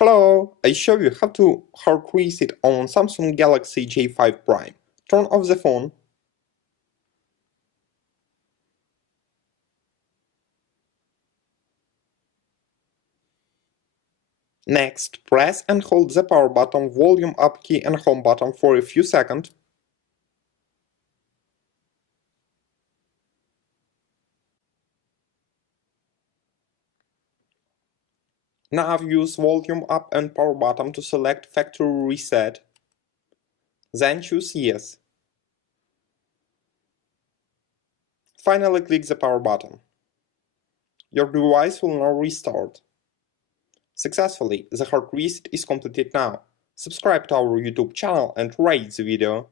Hello, I show you how to hard reset on Samsung Galaxy J5 Prime. Turn off the phone. Next, press and hold the power button, volume up key and home button for a few seconds. Now use volume up and power button to select factory reset. Then choose yes. Finally click the power button. Your device will now restart. Successfully, the hard reset is completed now. Subscribe to our YouTube channel and rate the video.